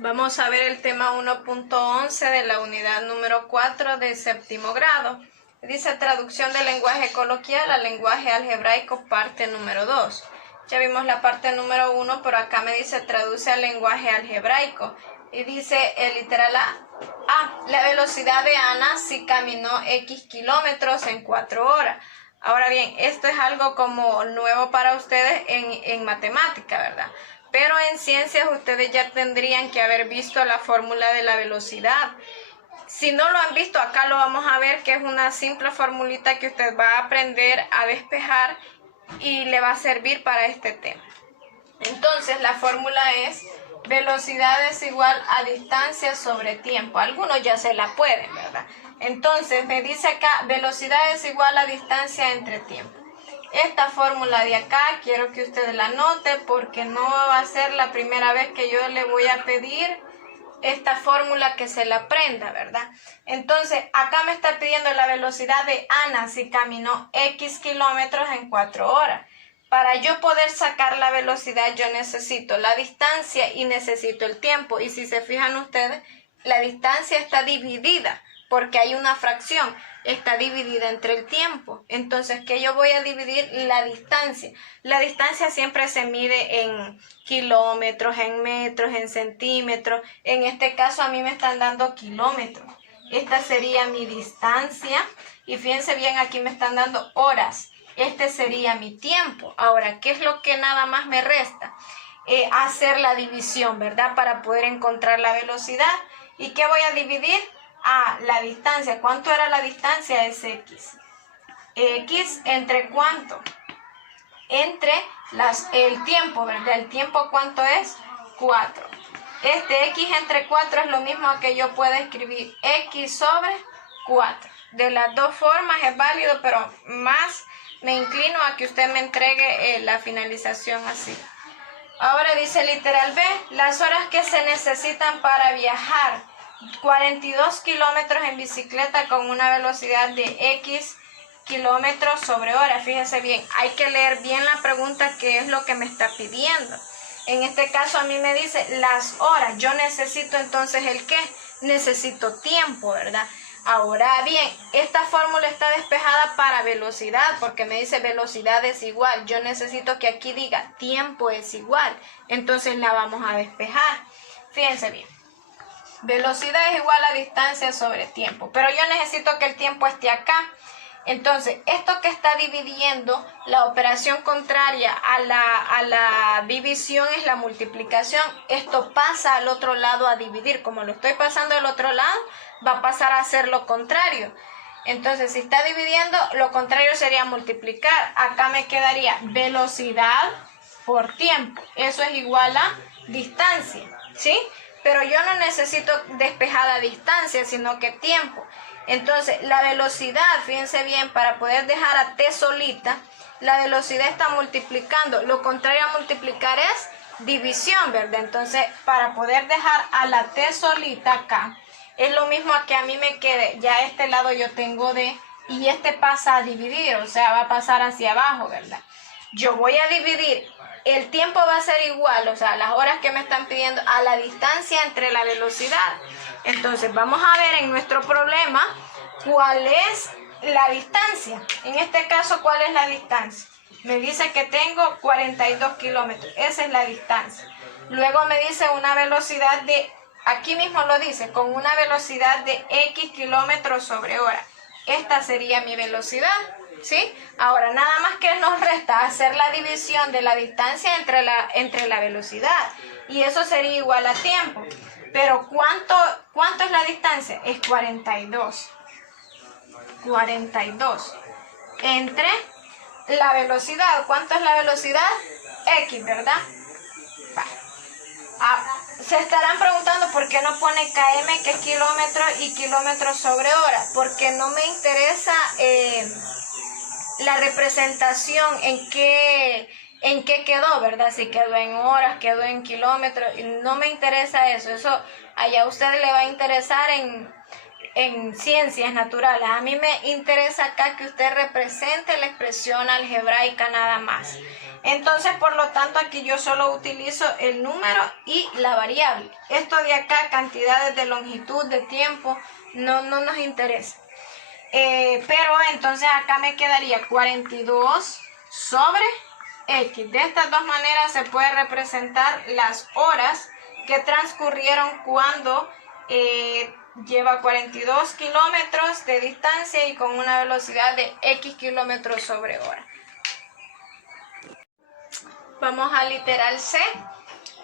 Vamos a ver el tema 1.11 de la unidad número 4 de séptimo grado. Dice traducción del lenguaje coloquial al lenguaje algebraico, parte número 2. Ya vimos la parte número 1, pero acá me dice traduce al lenguaje algebraico. Y dice el literal A. La velocidad de Ana si caminó X kilómetros en 4 horas. Ahora bien, esto es algo como nuevo para ustedes en matemática, ¿verdad? Pero en ciencias ustedes ya tendrían que haber visto la fórmula de la velocidad. Si no lo han visto, acá lo vamos a ver, que es una simple formulita que usted va a aprender a despejar y le va a servir para este tema. Entonces la fórmula es velocidad es igual a distancia sobre tiempo. Algunos ya se la pueden, ¿verdad? Entonces me dice acá, velocidad es igual a distancia entre tiempo. Esta fórmula de acá quiero que usted la anote porque no va a ser la primera vez que yo le voy a pedir esta fórmula que se la aprenda, ¿verdad? Entonces acá me está pidiendo la velocidad de Ana si caminó X kilómetros en 4 horas. Para yo poder sacar la velocidad yo necesito la distancia y necesito el tiempo. Y si se fijan ustedes, la distancia está dividida porque hay una fracción, está dividida entre el tiempo. Entonces, ¿qué yo voy a dividir? La distancia. La distancia siempre se mide en kilómetros, en metros, en centímetros. En este caso a mí me están dando kilómetros. Esta sería mi distancia. Y fíjense bien, aquí me están dando horas. Este sería mi tiempo. Ahora, ¿qué es lo que nada más me resta? Hacer la división, ¿verdad? Para poder encontrar la velocidad. ¿Y qué voy a dividir? La distancia. ¿Cuánto era la distancia? Es X. ¿X entre cuánto? Entre el tiempo, ¿verdad? ¿El tiempo cuánto es? 4. Este X entre 4 es lo mismo que yo pueda escribir X sobre 4. De las dos formas es válido, pero más me inclino a que usted me entregue la finalización así. Ahora dice literal B, las horas que se necesitan para viajar 42 kilómetros en bicicleta con una velocidad de X kilómetros sobre hora. Fíjense bien, hay que leer bien la pregunta, qué es lo que me está pidiendo. En este caso a mí me dice las horas. Yo necesito entonces ¿el qué? Necesito tiempo, ¿verdad? Ahora bien, esta fórmula está despejada para velocidad porque me dice velocidad es igual. Yo necesito que aquí diga tiempo es igual. Entonces la vamos a despejar. Fíjense bien. Velocidad es igual a distancia sobre tiempo. Pero yo necesito que el tiempo esté acá. Entonces, esto que está dividiendo, la operación contraria a la división es la multiplicación. Esto pasa al otro lado a dividir. Como lo estoy pasando al otro lado, va a pasar a ser lo contrario. Entonces, si está dividiendo, lo contrario sería multiplicar. Acá me quedaría velocidad por tiempo. Eso es igual a distancia, ¿sí? Pero yo no necesito despejada distancia, sino que tiempo. Entonces, la velocidad, fíjense bien, para poder dejar a t solita, la velocidad está multiplicando. Lo contrario a multiplicar es división, ¿verdad? Entonces, para poder dejar a la t solita acá, es lo mismo a que a mí me quede, ya este lado yo tengo d, y este pasa a dividir, o sea, va a pasar hacia abajo, ¿verdad? Yo voy a dividir, el tiempo va a ser igual, o sea, las horas que me están pidiendo, a la distancia entre la velocidad. Entonces, vamos a ver en nuestro problema cuál es la distancia. En este caso, ¿cuál es la distancia? Me dice que tengo 42 kilómetros. Esa es la distancia. Luego me dice una velocidad de, aquí mismo lo dice, con una velocidad de X kilómetros sobre hora. Esta sería mi velocidad, ¿sí? Ahora, nada más que nos resta hacer la división de la distancia entre la velocidad. Y eso sería igual a tiempo. Pero ¿cuánto es la distancia? Es 42. 42. Entre la velocidad. ¿Cuánto es la velocidad? X, ¿verdad? Se estarán preguntando por qué no pone km, que es kilómetros, y kilómetros sobre hora. Porque no me interesa la representación en qué quedó, ¿verdad? Si quedó en horas, quedó en kilómetros, no me interesa eso. Eso allá a usted le va a interesar en ciencias naturales. A mí me interesa acá que usted represente la expresión algebraica nada más. Entonces, por lo tanto, aquí yo solo utilizo el número y la variable. Esto de acá, cantidades de longitud, de tiempo, no nos interesa. Pero entonces acá me quedaría 42 sobre X. De estas dos maneras se puede representar las horas que transcurrieron cuando lleva 42 kilómetros de distancia y con una velocidad de X kilómetros sobre hora. Vamos al literal C.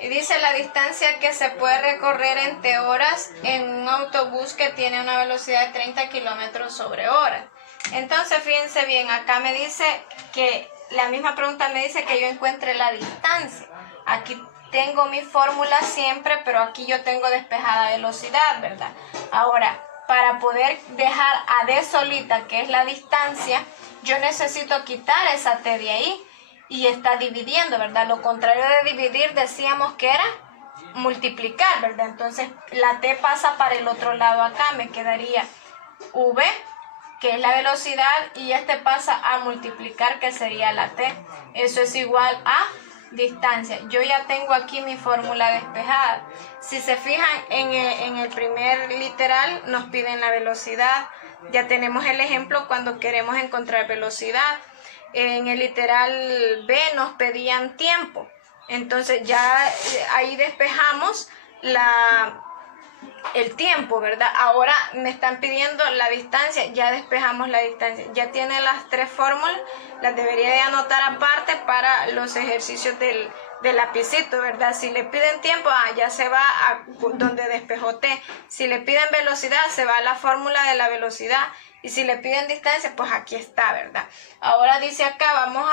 Y dice la distancia que se puede recorrer en horas en un autobús que tiene una velocidad de 30 kilómetros sobre hora. Entonces, fíjense bien, acá me dice que la misma pregunta me dice que yo encuentre la distancia. Aquí tengo mi fórmula siempre, pero aquí yo tengo despejada velocidad, ¿verdad? Ahora, para poder dejar a D solita, que es la distancia, yo necesito quitar esa T de ahí. Y está dividiendo, ¿verdad? Lo contrario de dividir decíamos que era multiplicar, ¿verdad? Entonces la T pasa para el otro lado acá, me quedaría V, que es la velocidad, y este pasa a multiplicar, que sería la T. Eso es igual a distancia. Yo ya tengo aquí mi fórmula despejada. Si se fijan en el primer literal nos piden la velocidad. Ya tenemos el ejemplo cuando queremos encontrar velocidad. En el literal B nos pedían tiempo. Entonces ya ahí despejamos el tiempo, ¿verdad? Ahora me están pidiendo la distancia, ya despejamos la distancia. Ya tiene las tres fórmulas, las debería de anotar aparte para los ejercicios del lapicito, ¿verdad? Si le piden tiempo, ya se va a donde despejó T. Si le piden velocidad, se va a la fórmula de la velocidad. Y si le piden distancia, pues aquí está, ¿verdad? Ahora dice acá, vamos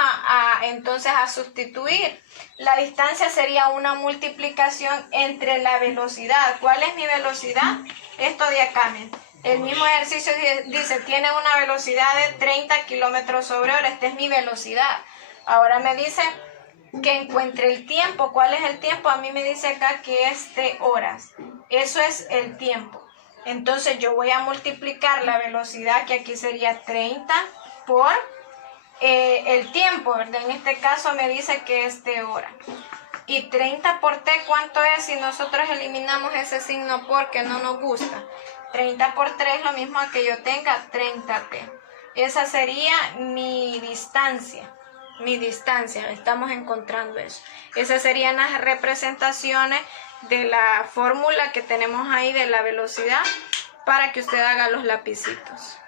entonces a sustituir. La distancia sería una multiplicación entre la velocidad. ¿Cuál es mi velocidad? Esto de acá, miren. El mismo ejercicio dice, tiene una velocidad de 30 kilómetros sobre hora. Esta es mi velocidad. Ahora me dice que encuentre el tiempo. ¿Cuál es el tiempo? A mí me dice acá que es de horas. Eso es el tiempo. Entonces yo voy a multiplicar la velocidad, que aquí sería 30, por el tiempo, ¿verdad? En este caso me dice que es de hora. Y 30 por T, ¿cuánto es? Si nosotros eliminamos ese signo porque no nos gusta. 30 por 3 es lo mismo que yo tenga 30T. Esa sería mi distancia. Estamos encontrando eso. Esas serían las representaciones de la fórmula que tenemos ahí de la velocidad para que usted haga los lapicitos.